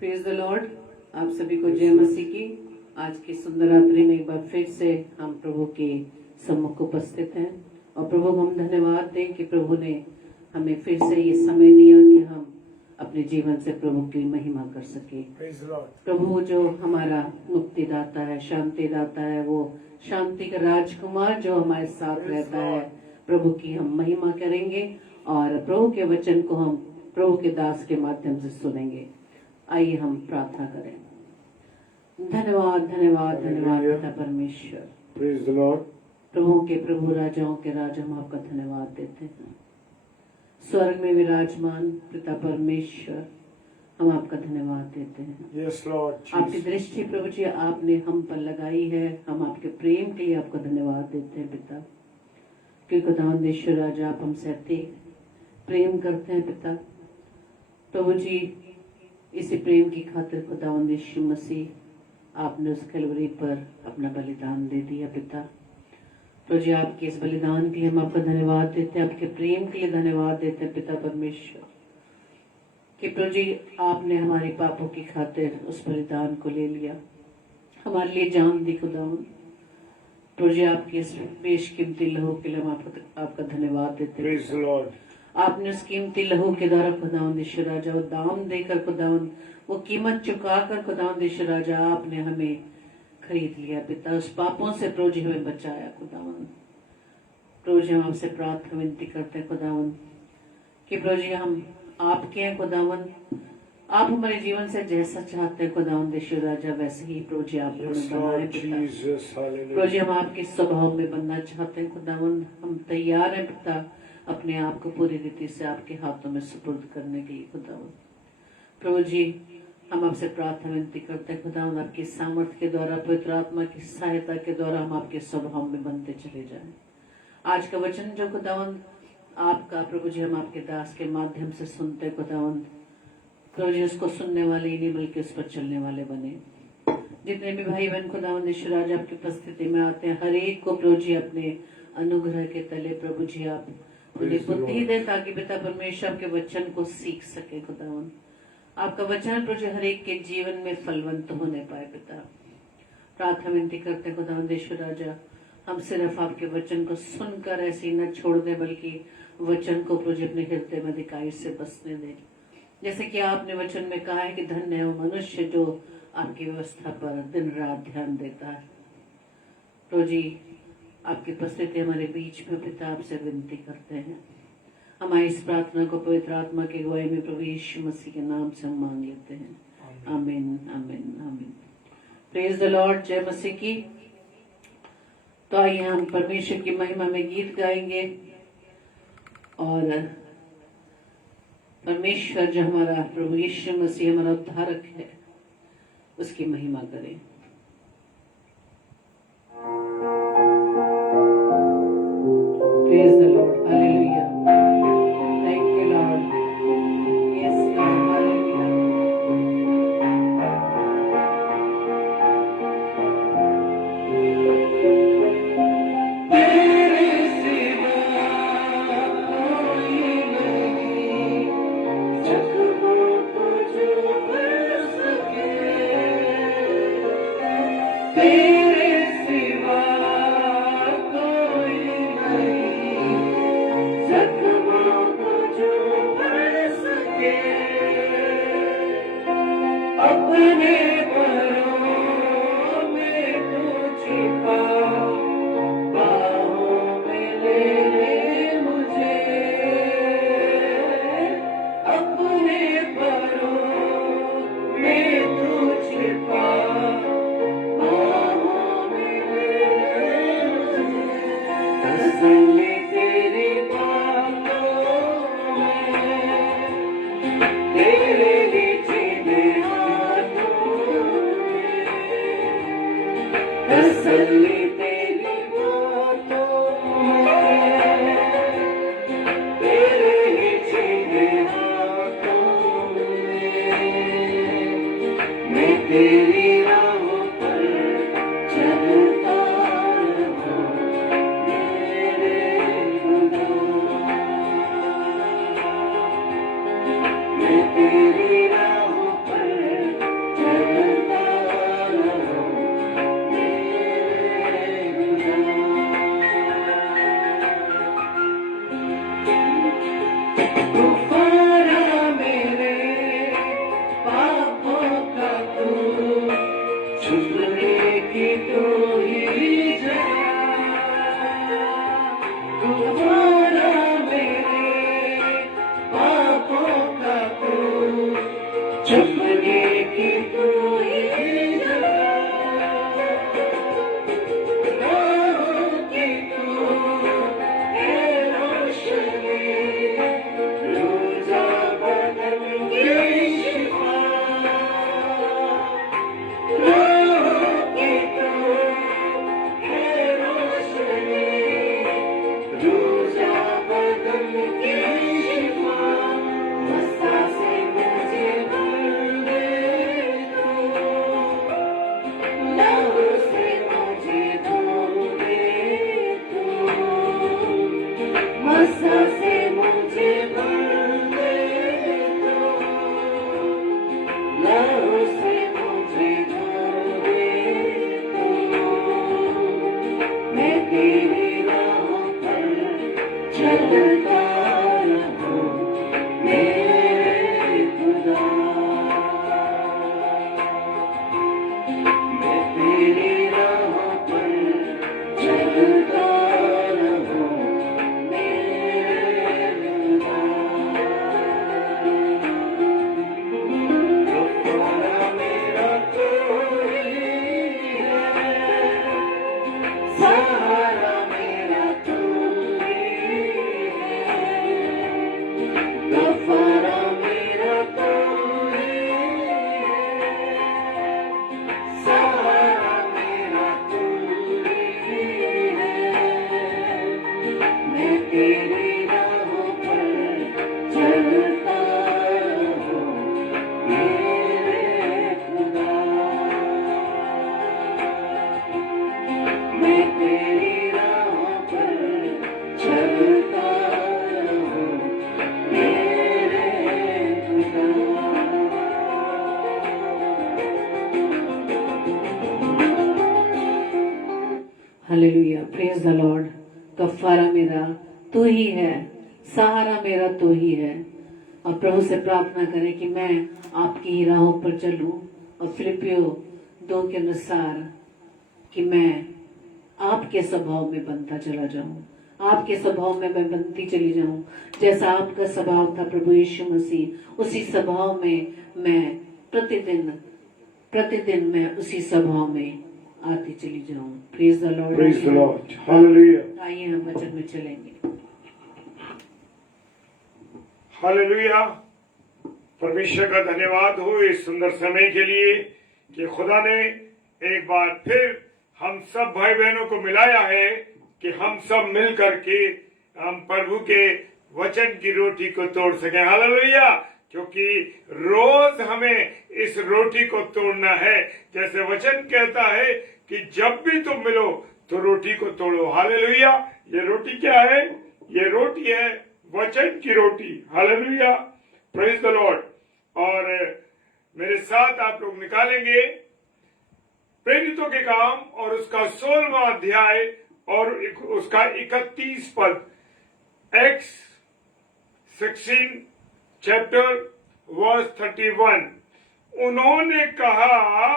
Praise the Lord. आप सभी को जय मसीह की। आज की सुंदर रात्रि में एक बार फिर से हम प्रभु के सम्मुख उपस्थित हैं और प्रभु को हम धन्यवाद दें कि प्रभु ने हमें फिर से ये समय दिया कि हम अपने जीवन से प्रभु की महिमा कर सके। प्रभु जो हमारा मुक्ति दाता है, शांति दाता है, वो शांति का राजकुमार जो हमारे साथ रहता है, प्रभु की हम महिमा करेंगे और प्रभु के वचन को हम प्रभु के दास के माध्यम से सुनेंगे। आइए हम प्रार्थना करें। धन्यवाद धन्यवाद धन्यवाद पिता परमेश्वर। Praise the Lord. प्रभु के प्रभु, राजाओं के राजा, हम आपका धन्यवाद देते हैं। स्वर्ग में विराजमान पिता परमेश्वर, हम आपका धन्यवाद देते हैं। Yes Lord. आपकी दृष्टि प्रभु जी आपने हम पर लगाई है, हम आपके प्रेम के लिए आपका धन्यवाद देते हैं पिता। क्योंकि खुदावंदेश्वर राजा आप हमसे अत्यधिक प्रेम करते हैं पिता। प्रभु जी इसी प्रेम की खातिर खुदावंद यीशु मसीह आपने उस कलवरी पर अपना बलिदान दे दिया पिता। प्रभु जी आपके इस बलिदान के लिए हम आपका धन्यवाद देते हैं, आपके प्रेम के लिए धन्यवाद देते हैं पिता परमेश्वर कि प्रभु जी आपने हमारे पापों की खातिर उस बलिदान को ले लिया, हमारे लिए जान दी खुदावंद। प्रभु जी आपके इस बेशकीमती लहू के लिए हम आपका धन्यवाद देते हैं। Praise the Lord. आपने उस कीमती लहू के द्वारा खुदावंद यीशु राजा वो दाम देकर खुदावंद वो कीमत चुकाकर खुदावंद यीशु राजा आपने हमें खरीद लिया पिता। उस पापों से प्रभु जी हमें बचाया खुदावंद। प्रभु जी हम आपसे प्रार्थना विनती करते हैं खुदावंद कि प्रभु जी हम आपके हैं खुदावंद। आप हमारे जीवन से जैसा चाहते हैं खुदावंद यीशु राजा वैसे ही प्रभु जी आप हमें बनाए पिता। प्रभु जी हम आपके स्वभाव में बनना चाहते हैं खुदावंद। हम तैयार हैं पिता अपने आप को पूरी रीति से आपके हाथों में सुपुर्द करने के लिए खुदावंद। प्रभु जी हम आपसे प्रार्थना विनती करते हैं खुदावंद आपकी सामर्थ्य के द्वारा, पवित्र आत्मा की सहायता के द्वारा हम आपके स्वभाव में बनते चले जाएं। आज का वचन जो खुदावंद आपका प्रभु जी हम आपके दास के माध्यम से सुनते हैं खुदावंद, प्रभु जी उसको सुनने वाले ही नहीं बल्कि उस पर चलने वाले बने। जितने भी भाई बहन खुदावंद यीशु राजा आपकी उपस्थिति में आते हैं, हर एक को प्रभु जी अपने अनुग्रह के तले प्रभु जी आप उन्हें बुद्धि दे ताकि पिता परमेश्वर आपके वचन को सीख सके खुदावंद। आपका वचन प्रभु जी हर एक के जीवन में फलवंत होने पाए पिता। प्रार्थना विनती करते खुदावंद यीशु राजा हम सिर्फ आपके वचन को सुनकर ऐसे ही न छोड़ दे बल्कि वचन को प्रभु जी अपने हृदय में अधिकाई से बसने दे। जैसे कि आपने वचन में कहा है कि धन्य है वो मनुष्य जो आपकी व्यवस्था पर दिन रात ध्यान देता है। प्रभु जी आपकी उपस्थिति हमारे बीच में पिता आपसे विनती करते हैं। हमारी इस प्रार्थना को पवित्र आत्मा की अगुवाई में प्रभु यीशु मसीह के नाम से हम मांग लेते हैं। आमीन आमीन आमीन। Praise the Lord. जय मसीह की। तो आइए हम परमेश्वर की महिमा में गीत गाएंगे और परमेश्वर जो हमारा प्रभु यीशु मसीह हमारा उद्धारक है उसकी महिमा करें। Praise the Lord. Hallelujah. Thank you, Lord. Yes, Lord. Hallelujah. तेरे सिवा कोई नहीं जग में तुझ पर सके। गफारा मेरे पापों का तू, छुपने की तू ही जगह। गफारा मेरे पापों का तू, छुपने की तू ही जगह। राहों की तू है रोशनी, रोजा बदन की शिफा। राहों की तू है रोशनी, रोजा बदन की शिफा। मस्ता से मुझे भर दे तू, लहू से मुझे धो दे तू। मस्ता से मुझे भर दे तू, लहू से मुझे धो दे तू। मैं तेरी राहों पर चलता रहूं मेरे खुदा। मैं तेरी राहों पर चलता रहूं मेरे खुदा। गफारा मेरा तू ही है, सहारा मेरा तू ही है। गफारा मेरा तू ही है, सहारा मेरा तू ही है। मैं तेरी राहों पर चलता रहूं मेरे खुदा। मैं तेरी राहों पर चलता रहूं मेरे खुदा। Hallelujah, praise the Lord. कफारा मेरा तू ही है, सहारा मेरा तू ही है। और प्रभु से प्रार्थना करें कि मैं आपकी ही राहों पर चलूं, और फिलिपियो 2 के अनुसार कि मैं आपके स्वभाव में बनता चला जाऊं, आपके स्वभाव में मैं बनती चली जाऊं। जैसा आपका स्वभाव था प्रभु यीशु मसीह, उसी स्वभाव में मैं प्रतिदिन मैं उसी स्वभाव में आती चली जाऊं। Praise the Lord, Praise the Lord. Hallelujah. आइए हम वचन में चलेंगे। हालेलुया। परमेश्वर का धन्यवाद हो इस सुंदर समय के लिए कि खुदा ने एक बार फिर हम सब भाई बहनों को मिलाया है कि हम सब मिल करके हम प्रभु के वचन की रोटी को तोड़ सकें। हालेलुया। क्योंकि रोज हमें इस रोटी को तोड़ना है। जैसे वचन कहता है कि जब भी तुम मिलो तो रोटी को तोड़ो। हालेलुया। ये रोटी क्या है? ये रोटी है वचन की रोटी। Hallelujah, praise the Lord. और मेरे साथ आप लोग निकालेंगे प्रेरितों के काम और उसका 16वां अध्याय और उसका 31 पद। एक्स 16 चैप्टर वर्स 31। उन्होंने कहा,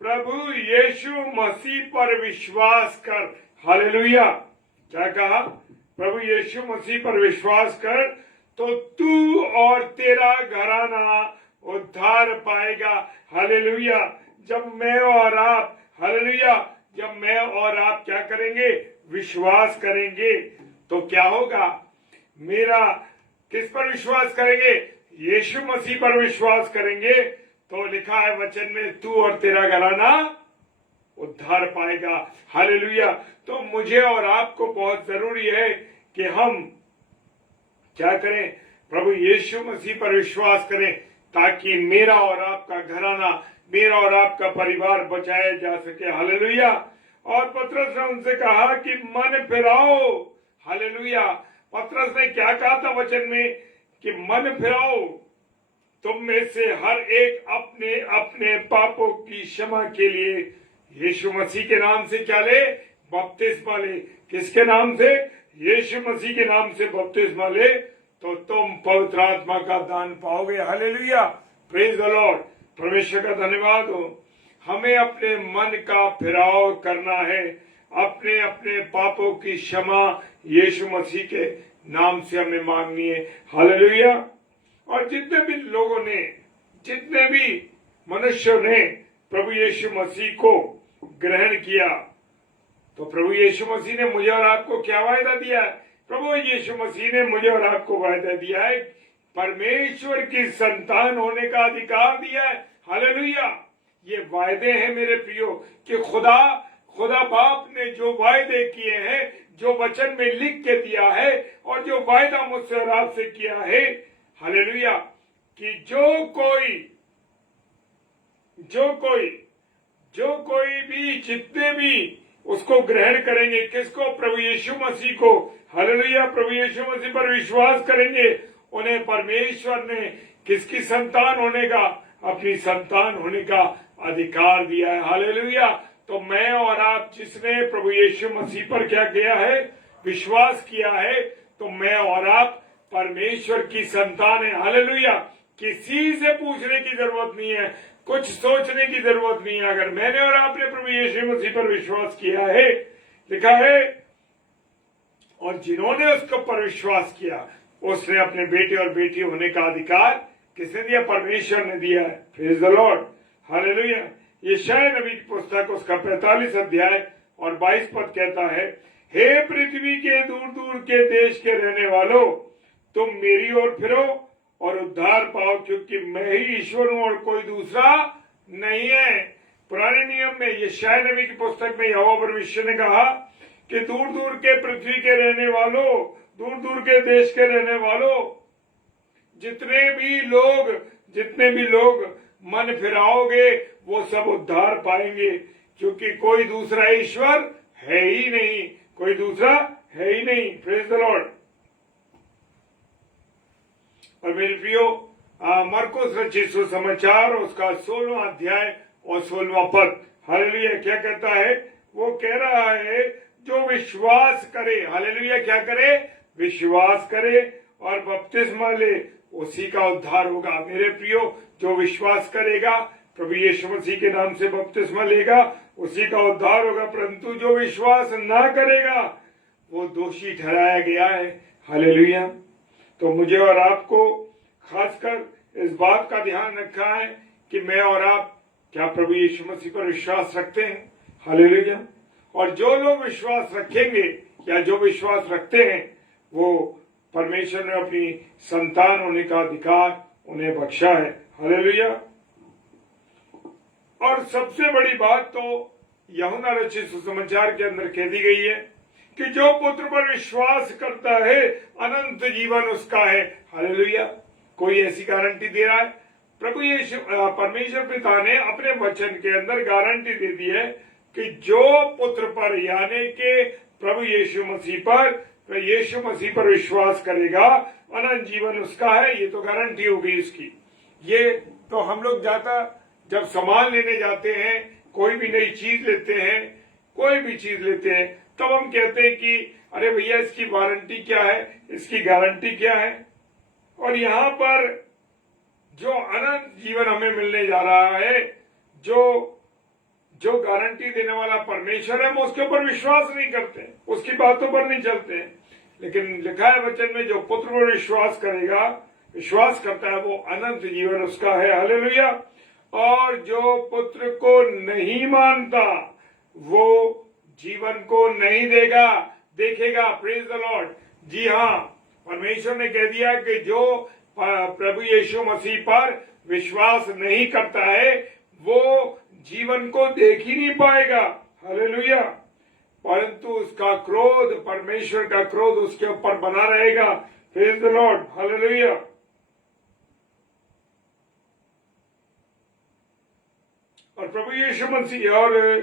प्रभु यीशु मसीह पर विश्वास कर। हालेलुया। क्या कहा? प्रभु यीशु मसीह पर विश्वास कर तो तू और तेरा घराना उद्धार पाएगा। हालेलुया। जब मैं और आप, हालेलुया, जब मैं और आप क्या करेंगे? विश्वास करेंगे तो क्या होगा? मेरा किस पर विश्वास करेंगे? यीशु मसीह पर विश्वास करेंगे तो लिखा है वचन में, तू और तेरा घराना उद्धार पाएगा। हालेलुया। तो मुझे और आपको बहुत जरूरी है कि हम क्या करें? प्रभु यीशु मसीह पर विश्वास करें ताकि मेरा और आपका घराना, मेरा और आपका परिवार बचाया जा सके। हालेलुया। और पतरस ने उनसे कहा कि मन फिराओ। हालेलुया। पतरस ने क्या कहा था वचन में? कि मन फिराओ, तुम में से हर एक अपने अपने पापों की क्षमा के लिए यीशु मसीह के नाम से क्या ले? बपतिस्मा ले। किसके नाम से? यीशु मसीह के नाम से बपतिस्मा ले तो तुम पवित्र आत्मा का दान पाओगे। Hallelujah, praise the Lord. परमेश्वर का धन्यवाद हो। हमें अपने मन का फिराव करना है, अपने अपने पापों की क्षमा यीशु मसीह के नाम से हमें मांगनी है। हालेलुया। और जितने भी मनुष्यों ने प्रभु यीशु मसीह को ग्रहण किया, तो प्रभु यीशु मसीह ने मुझे और आपको क्या वायदा दिया है? प्रभु यीशु मसीह ने मुझे और आपको वायदा दिया है, परमेश्वर की संतान होने का अधिकार दिया है। हालेलुया। ये वायदे हैं मेरे प्रियो कि खुदा बाप ने जो वायदे किए हैं, जो वचन में लिख के दिया है और जो वायदा मुझसे और आपसे किया है, हालेलुया, कि जो कोई भी जितने भी उसको ग्रहण करेंगे, किसको? प्रभु यीशु मसीह को। हालेलुया। प्रभु यीशु मसीह पर विश्वास करेंगे, उन्हें परमेश्वर ने किसकी संतान होने का? अपनी संतान होने का अधिकार दिया है। हालेलुया। तो मैं और आप जिसने प्रभु यीशु मसीह पर क्या किया है? विश्वास किया है, तो मैं और आप परमेश्वर की संतान है। हालेलुया। किसी से पूछने की जरूरत नहीं है, कुछ सोचने की जरूरत नहीं है। अगर मैंने और आपने प्रभु यीशु मसीह पर विश्वास किया है, लिखा है, और जिन्होंने उसके ऊपर विश्वास किया, उसने अपने बेटे और बेटी होने का अधिकार किसने दिया? परमेश्वर ने दिया है। Praise the Lord. हालेलुया। यशायाह नबी की पुस्तक उसका 45 अध्याय और 22 पद कहता है, हे पृथ्वी के दूर दूर के देश के रहने वालों, तुम मेरी ओर फिरो और उद्धार पाओ, क्योंकि मैं ही ईश्वर हूं और कोई दूसरा नहीं है। पुराने नियम में यशायाह नबी की पुस्तक में यहोवा परमेश्वर ने कहा कि दूर दूर के पृथ्वी के रहने वालों, दूर दूर के देश के रहने वालों, जितने भी लोग मन फिराओगे, वो सब उद्धार पाएंगे, क्योंकि कोई दूसरा ईश्वर है ही नहीं, कोई दूसरा है ही नहीं। Praise the Lord. और मेरे प्रियो, मरकुस रचित सुसमाचार उसका 16वां अध्याय और 16वां पद, हालेलुया, क्या कहता है? वो कह रहा है, जो विश्वास करे, हालेलुया, क्या करे? विश्वास करे और बपतिस्मा ले, उसी का उद्धार होगा। मेरे प्रियो, जो विश्वास करेगा, प्रभु यीशु मसीह के नाम से बपतिस्मा लेगा, उसी का उद्धार होगा। परंतु जो विश्वास ना करेगा, वो दोषी ठहराया गया है। हालेलुया। तो मुझे और आपको खासकर इस बात का ध्यान रखना है कि मैं और आप क्या प्रभु यीशु मसीह पर विश्वास रखते हैं? हालेलुया। और जो लोग विश्वास रखेंगे या जो विश्वास रखते हैं, वो परमेश्वर ने अपनी संतान होने का अधिकार उन्हें बख्शा है। हालेलुया। और सबसे बड़ी बात तो यूहन्ना रचित सुसमाचार के अंदर कह दी गई है कि जो पुत्र पर विश्वास करता है, अनंत जीवन उसका है। हालेलुया। कोई ऐसी गारंटी दे रहा है? प्रभु यीशु परमेश्वर पिता ने अपने वचन के अंदर गारंटी दे दी है कि जो पुत्र पर, यानी कि प्रभु यीशु मसीह पर विश्वास करेगा, अनंत जीवन उसका है। ये तो गारंटी हो गई इसकी। ये तो हम लोग जब सामान लेने जाते हैं, कोई भी नई चीज लेते हैं, कोई भी चीज लेते हैं, तब हम कहते हैं कि अरे भैया, इसकी वारंटी क्या है, इसकी गारंटी क्या है। और यहाँ पर जो अनंत जीवन हमें मिलने जा रहा है, जो गारंटी देने वाला परमेश्वर है, हम उसके ऊपर विश्वास नहीं करते, उसकी बातों पर नहीं चलते। लेकिन लिखा है वचन में, जो पुत्र पर विश्वास करता है, वो अनंत जीवन उसका है। हालेलुया। और जो पुत्र को नहीं मानता, वो जीवन को नहीं देखेगा। Praise the Lord. जी हाँ, परमेश्वर ने कह दिया कि जो प्रभु यीशु मसीह पर विश्वास नहीं करता है, वो जीवन को देख ही नहीं पाएगा। हालेलुया। परंतु उसका क्रोध, परमेश्वर का क्रोध उसके ऊपर बना रहेगा। Praise the Lord. हालेलुया। और प्रभु यीशु मसीह और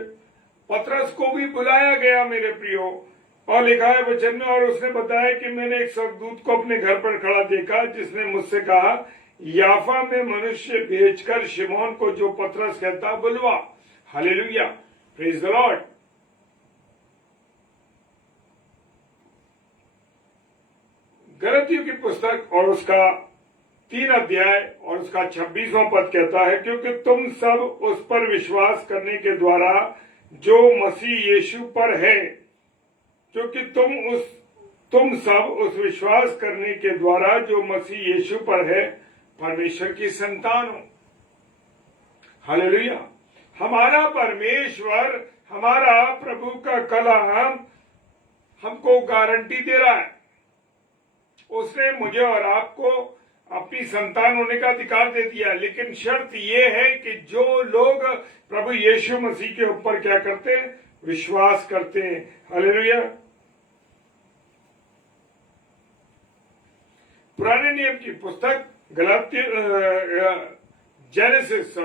पतरस को भी बुलाया गया मेरे प्रियो, और लिखा है वचन में, और उसने बताया कि मैंने एक स्वर्गदूत को अपने घर पर खड़ा देखा, जिसने मुझसे कहा, याफा में मनुष्य भेजकर शिमोन को, जो पतरस कहता, बुलवा। हालेलुया। Praise the Lord. गलतियों की पुस्तक और उसका 3 अध्याय और उसका 26वां पद कहता है, क्योंकि तुम सब उस पर विश्वास करने के द्वारा जो मसीह यीशु पर है, क्योंकि तुम सब उस विश्वास करने के द्वारा जो मसीह यीशु पर है परमेश्वर की संतान हो। हालेलुया। हमारा परमेश्वर, हमारा प्रभु का कलाम हमको गारंटी दे रहा है। उसने मुझे और आपको अपनी संतान होने का अधिकार दे दिया, लेकिन शर्त यह है कि जो लोग प्रभु यीशु मसीह के ऊपर क्या करते हैं, विश्वास करते हैं। हालेलुया। पुराने नियम की पुस्तक जेनेसिस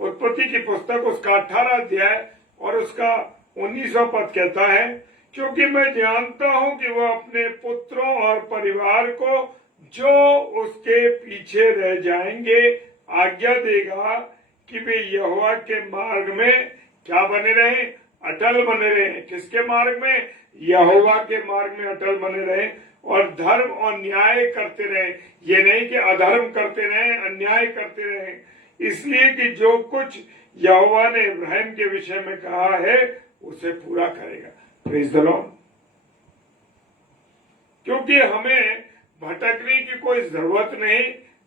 उत्पत्ति की पुस्तक उसका 18 अध्याय और उसका 19वां पद कहता है, क्योंकि मैं जानता हूं कि वह अपने पुत्रों और परिवार को जो उसके पीछे रह जाएंगे आज्ञा देगा कि वे यहोवा के मार्ग में क्या बने रहे, अटल बने रहे। किसके मार्ग में? यहोवा के मार्ग में अटल बने रहे और धर्म और न्याय करते रहे। ये नहीं कि अधर्म करते रहे, अन्याय करते रहे। इसलिए कि जो कुछ यहोवा ने इब्राहिम के विषय में कहा है उसे पूरा करेगा। Praise the Lord. क्योंकि हमें भटकने की कोई जरूरत नहीं,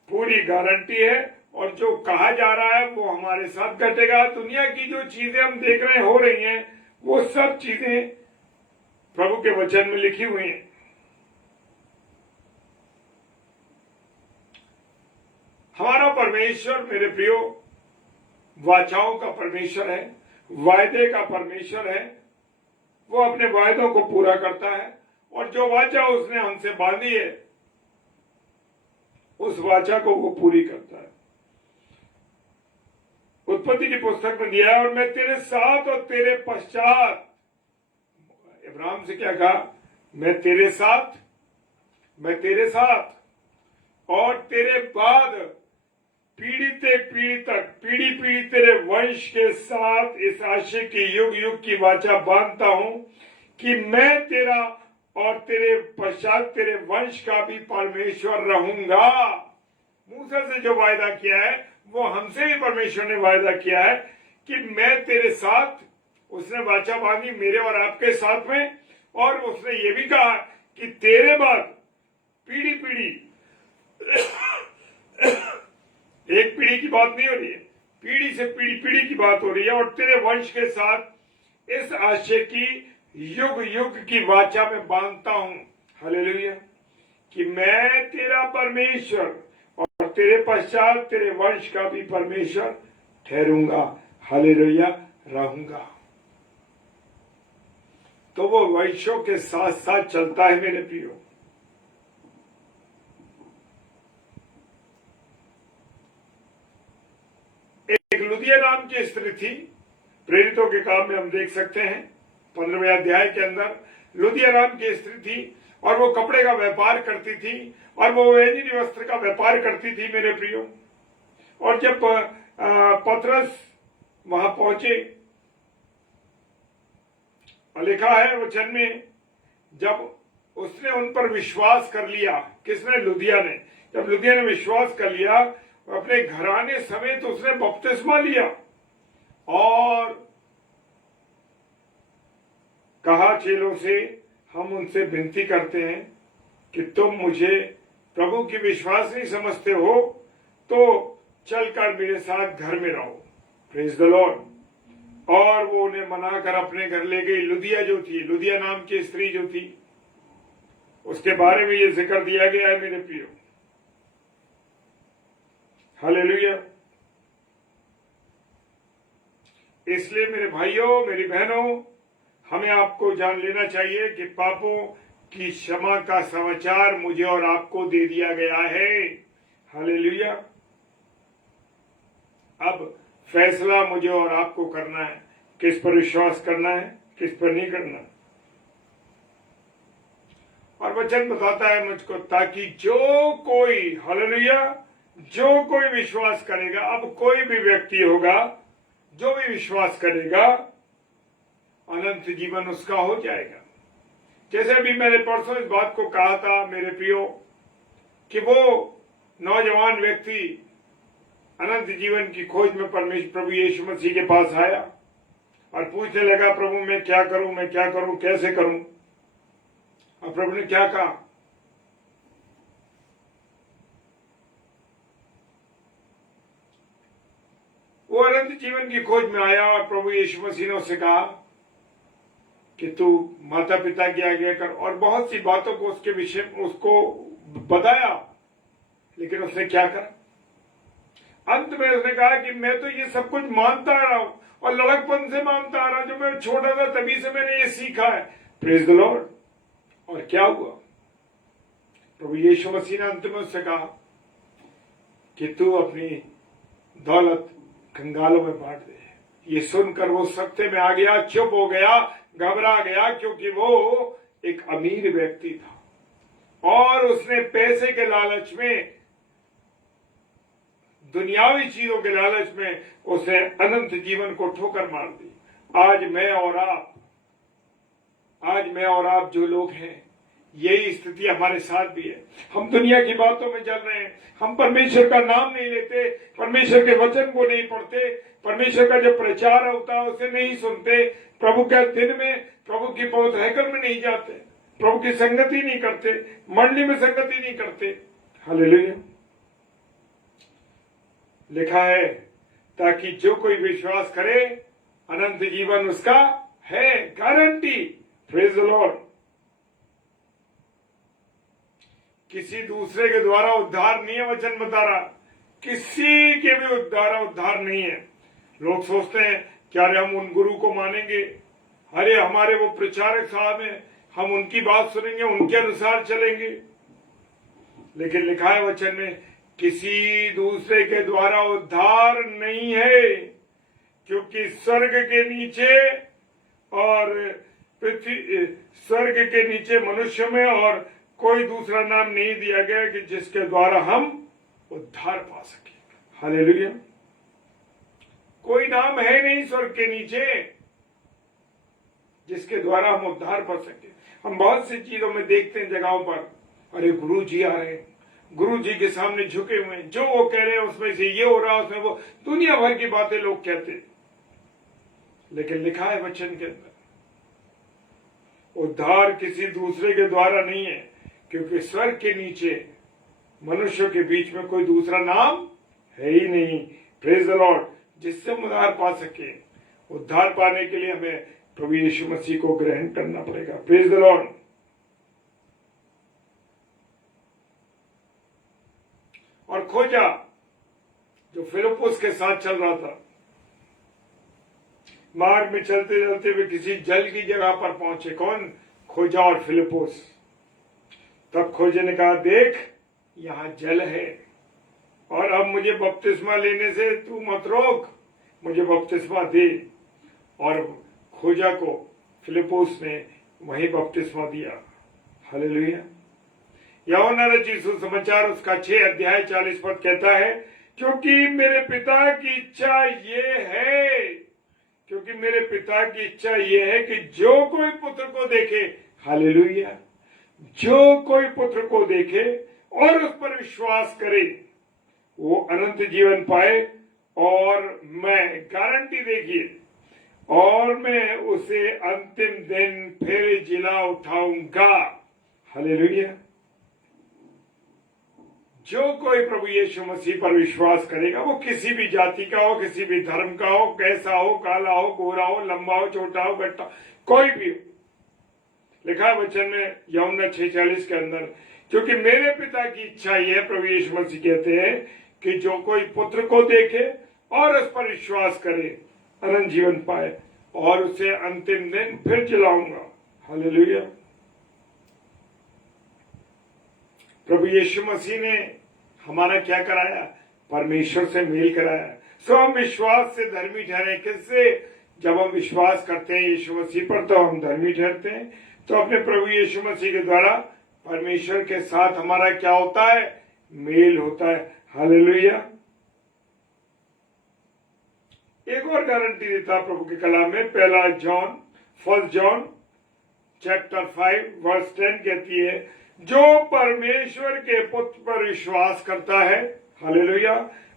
पूरी गारंटी है और जो कहा जा रहा है वो हमारे साथ घटेगा। दुनिया की जो चीजें हम देख रहे हैं हो रही हैं, वो सब चीजें प्रभु के वचन में लिखी हुई हैं। हमारा परमेश्वर मेरे प्रियो वाचाओं का परमेश्वर है, वायदे का परमेश्वर है। वो अपने वायदों को पूरा करता है और जो वाचा उसने हमसे बांधी है उस वाचा को वो पूरी करता है। उत्पत्ति की पुस्तक में दिया है, और मैं तेरे साथ और तेरे पश्चात, इब्राहिम से क्या कहा, मैं तेरे साथ और तेरे बाद पीढ़ी पीढ़ी तेरे वंश के साथ इस आशय की युग युग की वाचा बांधता हूं कि मैं तेरा और तेरे पश्चात तेरे वंश का भी परमेश्वर रहूंगा। मूसा से जो वायदा किया है वो हमसे भी परमेश्वर ने वायदा किया है कि मैं तेरे साथ, उसने वाचा बांधी मेरे और आपके साथ में, और उसने ये भी कहा कि तेरे बाद पीढ़ी एक पीढ़ी की बात नहीं हो रही है, पीढ़ी से पीढ़ी की बात हो रही है, और तेरे वंश के साथ इस आशय की युग युग की वाचा में बांधता हूं। हालेलुया। कि मैं तेरा परमेश्वर और तेरे पश्चात तेरे वंश का भी परमेश्वर ठहरूंगा। हालेलुया। रहूंगा। तो वो वंशों के साथ साथ चलता है मेरे प्रियो। एक लुदिया नाम की स्त्री थी, प्रेरितों के काम में हम देख सकते हैं 15वें अध्याय के अंदर। लुदिया नाम की स्त्री थी और वो कपड़े का व्यापार करती थी और वो वेदी वस्त्र का व्यापार करती थी मेरे प्रियो। और जब पतरस वहां पहुंचे, लिखा है वचन में, जब उसने उन पर विश्वास कर लिया, किसने? लुदिया ने। जब लुदिया ने विश्वास कर लिया, अपने घराने समेत उसने बपतिस्मा लिया और कहा चेलों से, हम उनसे विनती करते हैं कि तुम मुझे प्रभु की विश्वास नहीं समझते हो तो चलकर मेरे साथ घर में रहो। Praise the Lord. और वो उन्हें मनाकर अपने घर ले गई। लुदिया जो थी, लुदिया नाम की स्त्री जो थी, उसके बारे में ये जिक्र दिया गया है मेरे प्रियो। हालेलुया। इसलिए मेरे भाइयों, मेरी बहनों, हमें आपको जान लेना चाहिए कि पापों की क्षमा का समाचार मुझे और आपको दे दिया गया है। हालेलुया। अब फैसला मुझे और आपको करना है, किस पर विश्वास करना है, किस पर नहीं करना। और वचन बताता है मुझको, ताकि जो कोई, हालेलुया, जो कोई विश्वास करेगा, अब कोई भी व्यक्ति होगा जो भी विश्वास करेगा, अनंत जीवन उसका हो जाएगा। जैसे अभी मैंने परसों इस बात को कहा था मेरे प्रियो, कि वो नौजवान व्यक्ति अनंत जीवन की खोज में परमेश्वर प्रभु यीशु मसीह के पास आया और पूछने लगा, प्रभु मैं क्या करूं, कैसे करूं। और प्रभु ने क्या कहा? वो अनंत जीवन की खोज में आया और प्रभु यीशु मसीह ने उससे कहा कि तू माता पिता की आज्ञा कर, और बहुत सी बातों को उसके विषय में उसको बताया। लेकिन उसने क्या करा? अंत में उसने कहा कि मैं तो ये सब कुछ मानता आ रहा हूं और लड़कपन से मानता आ रहा हूं, जो मैं छोटा था तभी से मैंने ये सीखा है। Praise the Lord. और क्या हुआ? प्रभु यीशु मसीह ने अंत में उससे कहा कि तू अपनी दौलत कंगालों में बांट दे। ये सुनकर वो सत्य में आ गया, चुप हो गया, घबरा गया, क्योंकि वो एक अमीर व्यक्ति था और उसने पैसे के लालच में, दुनियावी चीजों के लालच में उसने अनंत जीवन को ठोकर मार दी। आज मैं और आप जो लोग हैं, यही स्थिति हमारे साथ भी है। हम दुनिया की बातों में चल रहे हैं, हम परमेश्वर का नाम नहीं लेते, परमेश्वर के वचन को नहीं पढ़ते, परमेश्वर का जो प्रचार होता है उसे नहीं सुनते, प्रभु के दिन में प्रभु की पवित्र हैकल में नहीं जाते, प्रभु की संगति नहीं करते, मंडली में संगति नहीं करते। हालेलुया। लिखा है, ताकि जो कोई विश्वास करे अनंत जीवन उसका है, गारंटी। Praise the Lord. किसी दूसरे के द्वारा उद्धार नहीं है, वचन बता रहा, किसी के भी उद्धार नहीं है। लोग सोचते हैं क्या रे हम उन गुरु को मानेंगे, अरे हमारे वो प्रचारक साहब हैं, हम उनकी बात सुनेंगे, उनके अनुसार चलेंगे। लेकिन लिखा है वचन में, किसी दूसरे के द्वारा उद्धार नहीं है, क्योंकि स्वर्ग के नीचे और पृथ्वी, स्वर्ग के नीचे मनुष्य में और कोई दूसरा नाम नहीं दिया गया कि जिसके द्वारा हम उद्धार पा सके। हालेलुया। कोई नाम है नहीं स्वर्ग के नीचे जिसके द्वारा हम उद्धार पा सके। हम बहुत सी चीजों में देखते हैं जगहों पर, अरे गुरु जी आ रहे हैं, गुरु जी के सामने झुके हुए हैं, जो वो कह रहे हैं उसमें से ये हो रहा, उसमें वो, दुनिया भर की बातें लोग कहते हैं। लेकिन लिखा है वचन के अंदर, उद्धार किसी दूसरे के द्वारा नहीं है, क्योंकि स्वर्ग के नीचे मनुष्यों के बीच में कोई दूसरा नाम है ही नहीं। Praise the Lord. जिससे हम उद्धार पा सके, उद्धार पाने के लिए हमें प्रभु यीशु मसीह को ग्रहण करना पड़ेगा। Praise the Lord. और खोजा, जो फिलिप्पुस के साथ चल रहा था, मार्ग में चलते चलते वे किसी जल की जगह पर पहुंचे। कौन? खोजा और फिलिप्पुस। तब खोजे ने कहा, देख यहां जल है और अब मुझे बपतिस्मा लेने से तू मत रोक, मुझे बपतिस्मा दे। और खोजा को फिलिप्पुस ने वही बपतिस्मा दिया। हालेलुया। यूहन्ना रचित सुसमाचार उसका 6 अध्याय 40 पद कहता है, क्योंकि मेरे पिता की इच्छा ये है, क्योंकि मेरे पिता की इच्छा ये है कि जो कोई पुत्र को देखे, हालेलुया, जो कोई पुत्र को देखे और उस पर विश्वास करे, वो अनंत जीवन पाए। और मैं गारंटी, देखिए, और मैं उसे अंतिम दिन फिर जिला उठाऊंगा। हालेलुया। जो कोई प्रभु यीशु मसीह पर विश्वास करेगा, वो किसी भी जाति का हो, किसी भी धर्म का हो, कैसा हो, काला हो, गोरा हो, लंबा हो, छोटा हो, गट्टा, कोई भी हो। लिखा है वचन में यूहन्ना 6:40 के अंदर, क्योंकि मेरे पिता की इच्छा यह है, प्रभु यीशु मसीह कहते हैं, कि जो कोई पुत्र को देखे और उस पर विश्वास करे अनंत जीवन पाए, और उसे अंतिम दिन फिर जिलाऊंगा। हालेलुया। प्रभु यीशु मसीह ने हमारा क्या कराया? परमेश्वर से मेल कराया। सो हम विश्वास से धर्मी ठहरे। किससे? जब हम विश्वास करते हैं यीशु मसीह पर, तो हम धर्मी ठहरते हैं। तो अपने प्रभु यीशु मसीह के द्वारा परमेश्वर के साथ हमारा क्या होता है? मेल होता है। हालेलुया। एक और गारंटी देता प्रभु के कलाम में, 1 जॉन चैप्टर 5 वर्स 10 कहती है, जो परमेश्वर के पुत्र पर विश्वास करता है, हालेलुया,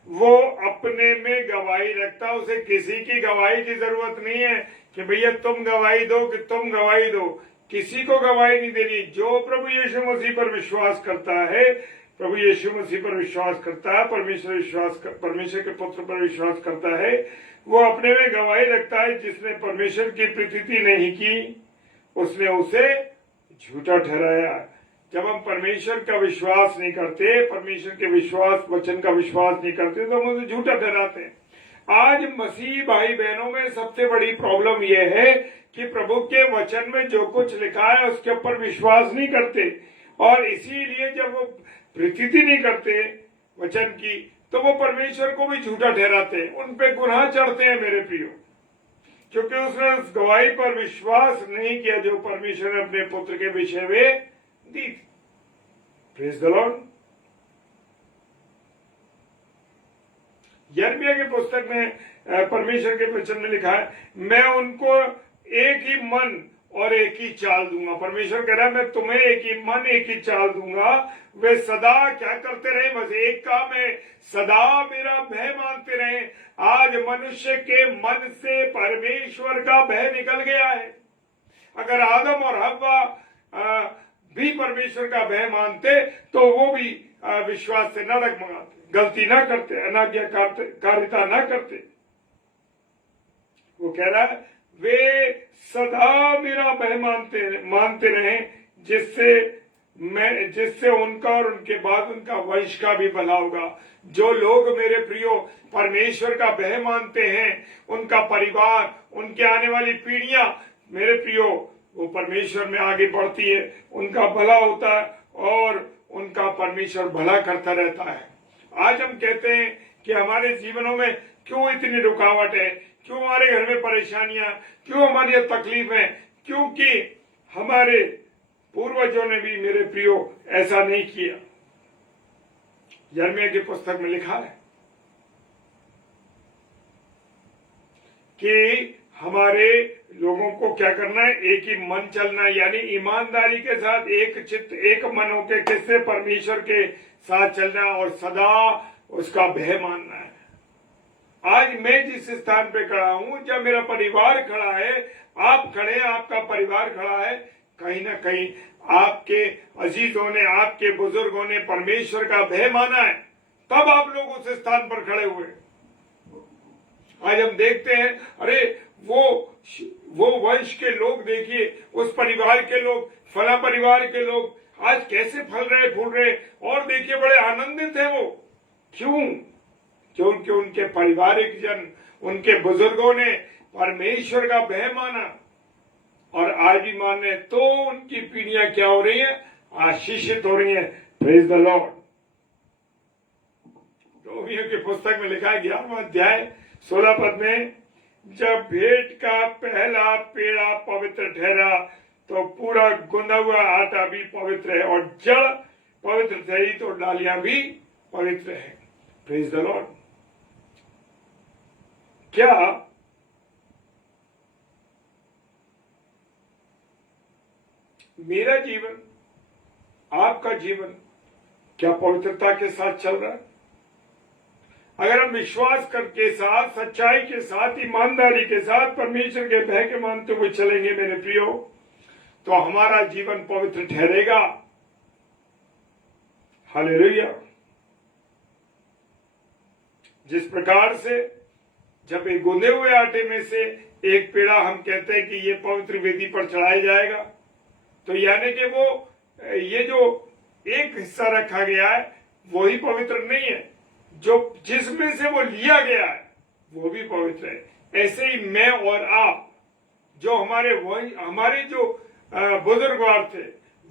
वो अपने में गवाही रखता है। उसे किसी की गवाही की जरूरत नहीं है कि भैया तुम गवाही दो, कि तुम गवाही दो। किसी को गवाही नहीं देनी। जो प्रभु यीशु मसीह पर विश्वास करता है, प्रभु यीशु मसीह पर विश्वास करता है, परमेश्वर के पुत्र पर विश्वास करता है, वो अपने में गवाही रखता है। जिसने परमेश्वर की प्रतीति नहीं की, उसने उसे झूठा ठहराया। जब हम परमेश्वर का विश्वास नहीं करते, परमेश्वर के विश्वास वचन का विश्वास नहीं करते, तो हम उसे झूठा ठहराते हैं। आज मसीह भाई बहनों में सबसे बड़ी प्रॉब्लम यह है कि प्रभु के वचन में जो कुछ लिखा है उसके ऊपर विश्वास नहीं करते, और इसीलिए जब वो प्रतीति नहीं करते वचन की, तो वो परमेश्वर को भी झूठा ठहराते हैं, उन पे गुनाह चढ़ते हैं मेरे प्रियो, क्योंकि उसने उस गवाही पर विश्वास नहीं किया जो परमेश्वर ने अपने पुत्र के विषय में दी थी। Praise the Lord. यिर्मयाह की पुस्तक में परमेश्वर के वचन में लिखा है, मैं उनको एक ही मन और एक ही चाल दूंगा। परमेश्वर कह रहा है, मैं तुम्हें एक ही मन एक ही चाल दूंगा। वे सदा क्या करते रहे? बस एक काम है, सदा मेरा भय मानते रहे। आज मनुष्य के मन से परमेश्वर का भय निकल गया है। अगर आदम और हव्वा भी परमेश्वर का भय मानते, तो वो भी विश्वास से न डगमगाते, गलती ना करते, अनाज्ञाकारिता ना करते। वो कह रहा है, वे सदा मेरा भय मानते रहे, जिससे उनका और उनके बाद उनका वंश का भी भला होगा। जो लोग मेरे प्रियो परमेश्वर का भय मानते हैं, उनका परिवार, उनके आने वाली पीढ़ियां मेरे प्रियो वो परमेश्वर में आगे बढ़ती है, उनका भला होता है और उनका परमेश्वर भला करता रहता है। आज हम कहते हैं कि हमारे जीवनों में क्यों इतनी रुकावट है, क्यों हमारे घर में परेशानियां, क्यों हमारी तकलीफ है? क्योंकि हमारे पूर्वजों ने भी मेरे प्रियो ऐसा नहीं किया। यिर्मयाह की पुस्तक में लिखा है कि हमारे लोगों को क्या करना है? एक ही मन चलना, यानी ईमानदारी के साथ एक चित्त एक मन होकर किससे? परमेश्वर के साथ चलना और सदा उसका भय मानना है। आज मैं जिस स्थान पे खड़ा हूं, जब मेरा परिवार खड़ा है, आप खड़े हैं, आपका परिवार खड़ा है, कहीं ना कहीं आपके अजीजों ने, आपके बुजुर्गों ने परमेश्वर का भय माना है, तब आप लोग उस स्थान पर खड़े हुए। आज हम देखते हैं, अरे वो वंश के लोग देखिए, उस परिवार के लोग, फला परिवार के लोग आज कैसे फल रहे, फूल रहे, और देखिए बड़े आनंदित है वो। क्यों? क्योंकि उनके पारिवारिक जन, उनके बुजुर्गों ने परमेश्वर का भय माना, और आज भी माने, तो उनकी पीढ़ियां क्या हो रही हैं? आशीषित हो रही हैं। Praise the Lord. रोमियो की पुस्तक में लिखा है 11वां अध्याय 16 पद में, जब भेंट का पहला पेड़ा पवित्र ठहरा, तो पूरा गुंदा हुआ आटा भी पवित्र है, और जड़ पवित्र ठहरी तो डालियां भी पवित्र है। Praise the Lord. क्या मेरा जीवन, आपका जीवन क्या पवित्रता के साथ चल रहा है? अगर हम विश्वास करके साथ, सच्चाई के साथ, ईमानदारी के साथ परमेश्वर के भय के मानते हुए चलेंगे मेरे प्रियो, तो हमारा जीवन पवित्र ठहरेगा। हालेलुया। जिस प्रकार से जब एक गूंदे हुए आटे में से एक पेड़ा हम कहते हैं कि ये पवित्र वेदी पर चढ़ाया जाएगा, तो यानी कि वो ये जो एक हिस्सा रखा गया है वही पवित्र नहीं है, जो जिसमें से वो लिया गया है वो भी पवित्र है। ऐसे ही मैं और आप, जो हमारे जो बुजुर्गवार थे,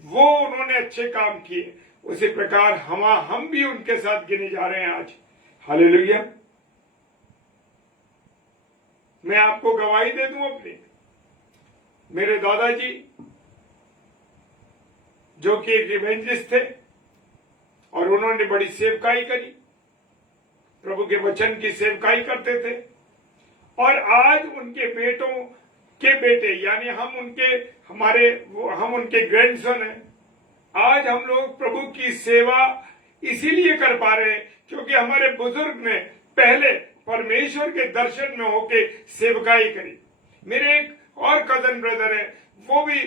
वो उन्होंने अच्छे काम किए, उसी प्रकार हम भी उनके साथ गिने जा रहे हैं आज। हालेलुया। मैं आपको गवाही दे दूं अपनी, मेरे दादाजी जो कि एक इवेंजलिस्ट थे, और उन्होंने बड़ी सेवकाई करी, प्रभु के वचन की सेवकाई करते थे, और आज उनके बेटों के बेटे, यानी हम उनके ग्रैंडसन हैं। आज हम लोग प्रभु की सेवा इसीलिए कर पा रहे हैं क्योंकि हमारे बुजुर्ग ने पहले परमेश्वर के दर्शन में होके सेवकाई करी। मेरे एक और कजन ब्रदर है, वो भी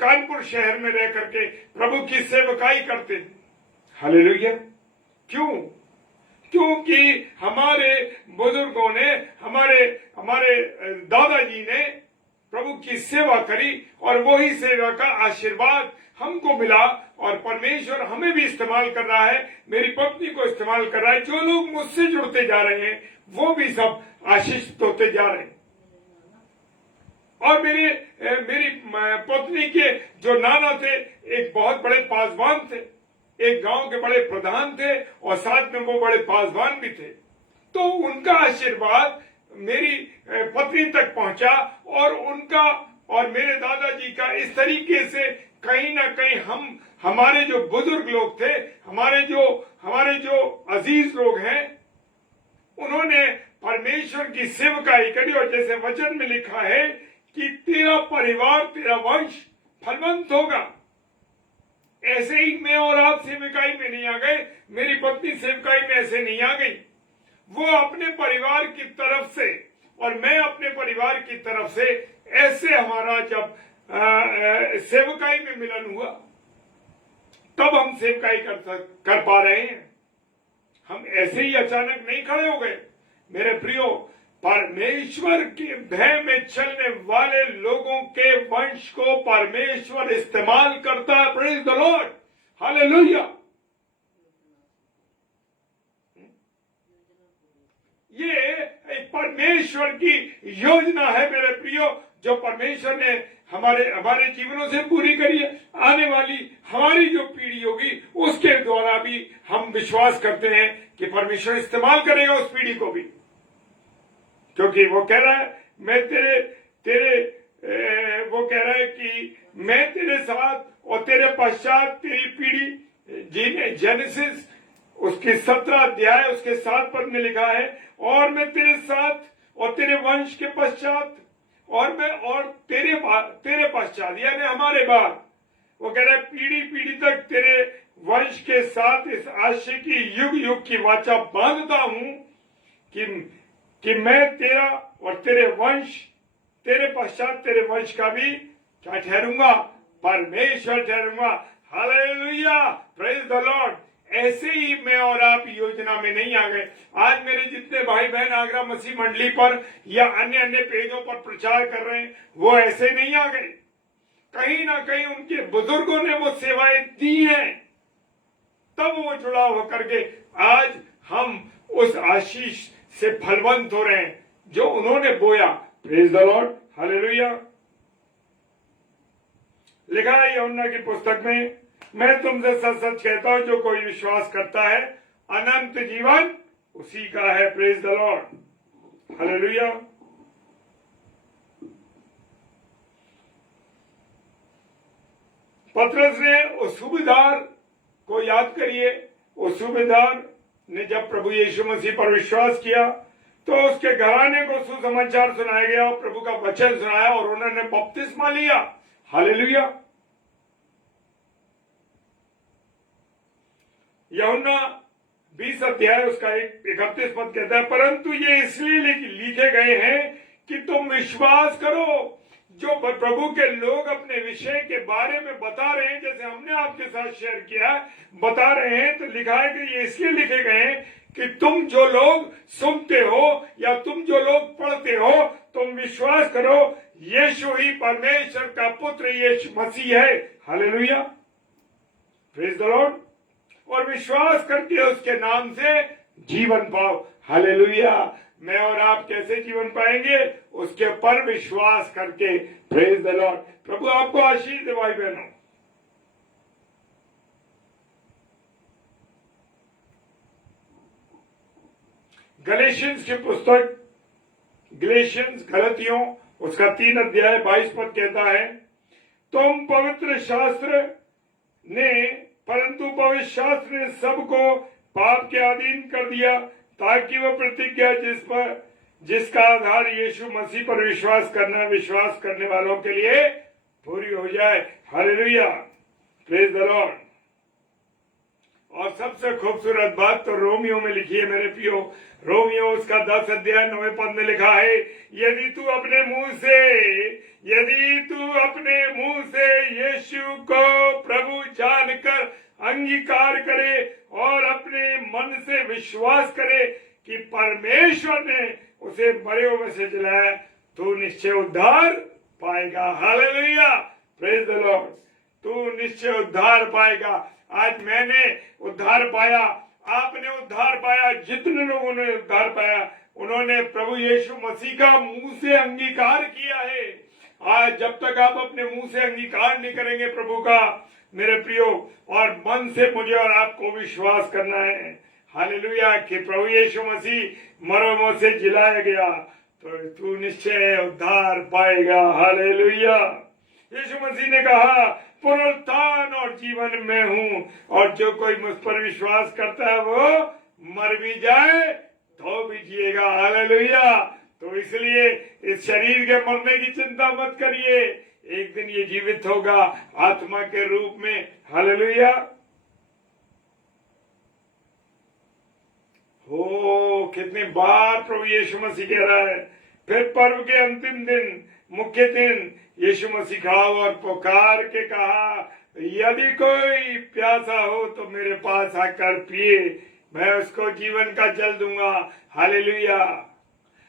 कानपुर शहर में रह करके प्रभु की सेवकाई करते थे। हालेलुया। क्यों? क्योंकि हमारे बुजुर्गों ने, हमारे दादाजी ने प्रभु की सेवा करी और वही सेवा का आशीर्वाद हमको मिला और परमेश्वर हमें भी इस्तेमाल कर रहा है, मेरी पत्नी को इस्तेमाल कर रहा है। जो लोग मुझसे जुड़ते जा रहे हैं वो भी सब आशीषित होते जा रहे हैं। और मेरी पत्नी के जो नाना थे एक बहुत बड़े पासवान थे, एक गांव के बड़े प्रधान थे और साथ में वो बड़े पासवान भी थे। तो उनका आशीर्वाद मेरी पत्नी तक पहुंचा और उनका और मेरे दादाजी का इस तरीके से कहीं ना कहीं हमारे जो बुजुर्ग लोग थे, हमारे जो अजीज लोग हैं, उन्होंने परमेश्वर की सेवकाई करी। और जैसे वचन में लिखा है कि तेरा परिवार, तेरा वंश फलवंत होगा। ऐसे ही मैं और आप सेवकाई में नहीं आ गए, मेरी पत्नी सेवकाई में ऐसे नहीं आ गई। वो अपने परिवार की तरफ से और मैं अपने परिवार की तरफ से, ऐसे हमारा जब सेवकाई में मिलन हुआ तब हम सेवकाई कर पा रहे हैं। हम ऐसे ही अचानक नहीं खड़े हो गए। मेरे प्रियो, परमेश्वर के भय में चलने वाले लोगों के वंश को परमेश्वर इस्तेमाल करता है। Praise the Lord, hallelujah. ये एक परमेश्वर की योजना है मेरे प्रियो, जो परमेश्वर ने हमारे जीवनों से पूरी करी है। आने वाली हमारी जो पीढ़ी होगी उसके द्वारा भी हम विश्वास करते हैं कि परमेश्वर इस्तेमाल करेगा उस पीढ़ी को भी, क्योंकि वो कह रहा है वो कह रहा है कि मैं तेरे साथ और तेरे पश्चात तेरी पीढ़ी, जेनेसिस उसके 17 अध्याय उसके 7 पद में लिखा है, और मैं तेरे साथ और तेरे वंश के पश्चात और तेरे पश्चात, यानी हमारे बाद। वो कह रहा है पीढ़ी पीढ़ी तक तेरे वंश के साथ इस आशय की युग युग की वाचा बांधता हूं कि मैं तेरा और तेरे वंश, तेरे पश्चात तेरे वंश का भी क्या ठहरूंगा? परमेश्वर ठहरूंगा। Hallelujah, praise the Lord. ऐसे ही मैं और आप योजना में नहीं आ गए। आज मेरे जितने भाई बहन आगरा मसीह मंडली पर या अन्य अन्य पेजों पर प्रचार कर रहे हैं, वो ऐसे नहीं आ गए। कहीं ना कहीं उनके बुजुर्गों ने वो सेवाएं दी हैं, तब वो जुड़ा होकर के आज हम उस आशीष से फलवंत हो रहे हैं जो उन्होंने बोया। Praise the Lord, hallelujah. लिखा है यूहन्ना की पुस्तक में, मैं तुमसे सच सच कहता हूं, जो कोई विश्वास करता है अनंत जीवन उसी का है। Praise the Lord, hallelujah. पतरस ने उस सूबेदार को याद करिए, उस सूबेदार ने जब प्रभु यीशु मसीह पर विश्वास किया तो उसके घराने को सुसमाचार सुनाया गया और प्रभु का वचन सुनाया और उन्होंने बपतिस्मा लिया। हालेलुया। यूहन्ना 20 अध्याय उसका 31 पद कहता है, परंतु ये इसलिए लिखे गए हैं कि तुम विश्वास करो। जो प्रभु के लोग अपने विषय के बारे में बता रहे हैं, जैसे हमने आपके साथ शेयर किया, बता रहे हैं, तो लिखा है कि ये इसलिए लिखे गए हैं कि तुम जो लोग सुनते हो या तुम जो लोग पढ़ते हो, तुम विश्वास करो यीशु ही परमेश्वर का पुत्र यीशु मसीह है। Hallelujah, praise the Lord. और विश्वास करके उसके नाम से जीवन पाओ। हालेलुया। मैं और आप कैसे जीवन पाएंगे? उसके पर विश्वास करके। Praise the Lord. प्रभु आपको आशीष दे भाई बहनों। गलेशियंस की पुस्तक, गलेशियंस गलतियों उसका 3 अध्याय 22 पद कहता है, तुम पवित्र शास्त्र ने परंतु पवित्र शास्त्र ने सबको पाप के अधीन कर दिया, ताकि वह प्रतिज्ञा जिसका आधार यीशु मसीह पर विश्वास करना विश्वास करने वालों के लिए पूरी हो जाए। Hallelujah, praise the Lord. और सबसे खूबसूरत बात तो रोमियो में लिखी है मेरे प्रियो। रोमियो उसका 10 अध्याय 9वें पद में लिखा है, यदि तू अपने मुंह से यीशु को प्रभु जानकर अंगीकार करे और अपने मन से विश्वास करे कि परमेश्वर ने उसे मरे में से जलाया, तो निश्चय उद्धार पाएगा। Hallelujah, praise the Lord. तू निश्चय उद्धार पाएगा। आज मैंने उद्धार पाया, आपने उद्धार पाया, जितने लोगों ने उद्धार पाया उन्होंने प्रभु यीशु मसीह का मुंह से अंगीकार किया है। आज जब तक आप अपने मुंह से अंगीकार नहीं करेंगे प्रभु का मेरे प्रियो, और मन से मुझे और आपको विश्वास करना है हालेलुया कि प्रभु यीशु मसीह मरों से जिलाया गया, तो तू निश्चय उद्धार पाएगा। हालेलुया। यीशु मसीह ने कहा पुनरुत्थान और जीवन में हूं, और जो कोई मुझ पर विश्वास करता है वो मर भी जाए तो भी जिएगा। हालेलुया। तो इसलिए इस शरीर के मरने की चिंता मत करिए, एक दिन ये जीवित होगा आत्मा के रूप में। हालेलुया। हो कितनी बार प्रभु यीशु मसीह कह रहा है। फिर पर्व के अंतिम दिन, मुख्य दिन, यीशु मसीह खड़ा और पुकार के कहा, यदि कोई प्यासा हो तो मेरे पास आकर पिए, मैं उसको जीवन का जल दूंगा। हालेलुया।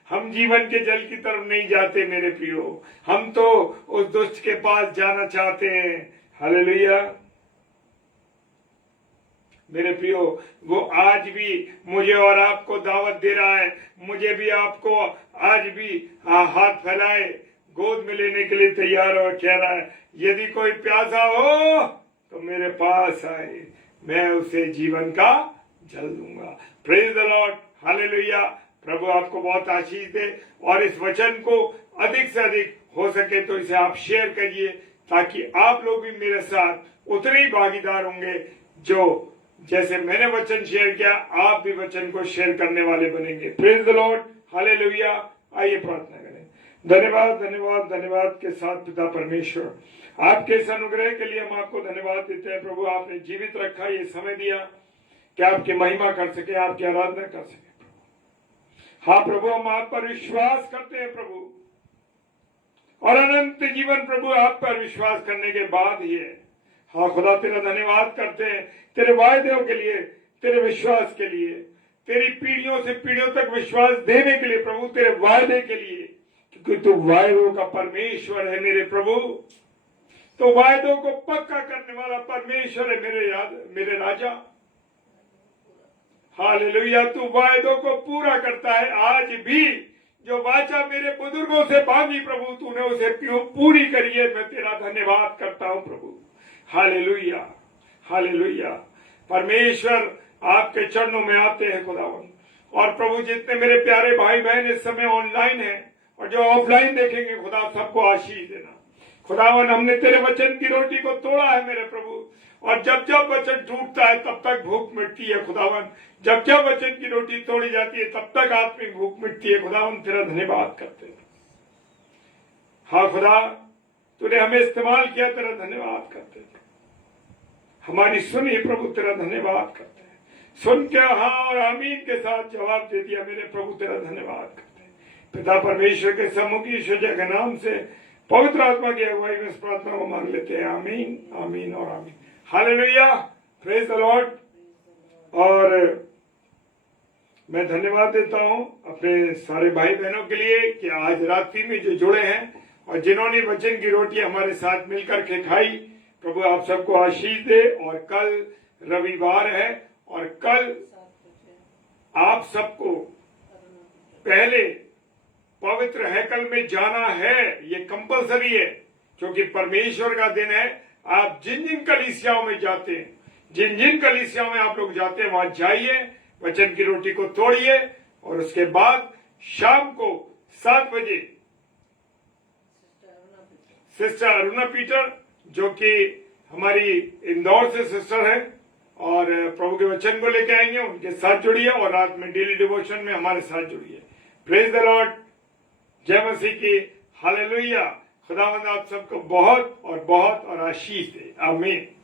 हम जीवन के जल की तरफ नहीं जाते मेरे प्रियो, हम तो उस दुष्ट के पास जाना चाहते हैं। हालेलुया मेरे प्रियो, वो आज भी मुझे और आपको दावत दे रहा है, मुझे भी आपको आज भी हाथ फैलाए गोद में लेने के लिए तैयार और कह रहा है, यदि कोई प्यासा हो तो मेरे पास आए, मैं उसे जीवन का जल दूंगा। Praise the Lord. हालेलुया। प्रभु आपको बहुत आशीष दे, और इस वचन को अधिक से अधिक हो सके तो इसे आप शेयर करिए, ताकि आप लोग भी मेरे साथ उतने ही भागीदार होंगे जो जैसे मैंने वचन शेयर किया, आप भी वचन को शेयर करने वाले बनेंगे। Praise the Lord. हालेलुया। आइए प्रार्थना करें। धन्यवाद धन्यवाद धन्यवाद के साथ पिता परमेश्वर, आपके इस अनुग्रह के लिए हम आपको धन्यवाद देते हैं। प्रभु आपने जीवित रखा, ये समय दिया कि आपकी महिमा कर सके, आपकी आराधना कर सके। हाँ प्रभु, हम आप पर विश्वास करते हैं प्रभु, और अनंत जीवन प्रभु आप पर विश्वास करने के बाद ही है। हाँ खुदा, तेरा धन्यवाद करते हैं तेरे वायदों के लिए, तेरे विश्वास के लिए, तेरी पीढ़ियों से पीढ़ियों तक विश्वास देने के लिए प्रभु, तेरे वायदे के लिए, क्योंकि तू वायदों का परमेश्वर है मेरे प्रभु। तो वायदों को पक्का करने वाला परमेश्वर है मेरे राजा। हालेलुया। तू वायदों को पूरा करता है। आज भी जो वाचा मेरे बुजुर्गों से मांगी प्रभु, तूने उसे पूरी करी है। मैं तेरा धन्यवाद करता हूं प्रभु। हालेलुया। हालेलुया। परमेश्वर आपके चरणों में आते हैं खुदावन, और प्रभु जितने मेरे प्यारे भाई बहन इस समय ऑनलाइन हैं और जो ऑफलाइन देखेंगे, खुदा सबको आशीष देना। खुदावन, हमने तेरे वचन की रोटी को तोड़ा है मेरे प्रभु, और जब जब वचन टूटता है तब तक भूख मिटती है खुदावन। जब जब वचन की रोटी तोड़ी जाती है तब तक आत्मिक भूख मिटती है खुदावन। तेरा धन्यवाद करते हैं। हाँ खुदा, तूने हमें इस्तेमाल किया, तेरा धन्यवाद करते हैं। हमारी सुनी प्रभु, तेरा धन्यवाद करते हैं। सुन के हाँ और आमीन के साथ जवाब दे दिया मेरे प्रभु, तेरा धन्यवाद करते हैं। पिता परमेश्वर के सम्मुख यीशु के नाम से पवित्र आत्मा की अगुवाई में इस प्रार्थना को मांग लेते हैं। आमीन, आमीन और आमीन। हालेलुया। Praise the Lord. और मैं धन्यवाद देता हूं अपने सारे भाई बहनों के लिए कि आज रात्रि में जो जुड़े हैं और जिन्होंने वचन की रोटी हमारे साथ मिलकर के खाई, प्रभु आप सबको आशीष दे। और कल रविवार है, और कल आप सबको पहले पवित्र हैकल में जाना है। ये कंपलसरी है, क्योंकि परमेश्वर का दिन है। आप जिन जिन कलीसियाओं में जाते हैं, जिन जिन कलीसियाओं में आप लोग जाते हैं, वहां जाइए, वचन की रोटी को तोड़िए, और उसके बाद शाम को 7 बजे सिस्टर अरुणा पीटर, जो कि हमारी इंदौर से सिस्टर है, और प्रभु के वचन को लेकर आएंगे, उनके साथ जुड़िए। और रात में डेली डिवोशन में हमारे साथ जुड़िए। प्रेज द लॉर्ड, जय मसीह की, हालेलुया। खुदावंद आप सबको बहुत और आशीष दे, आमीन।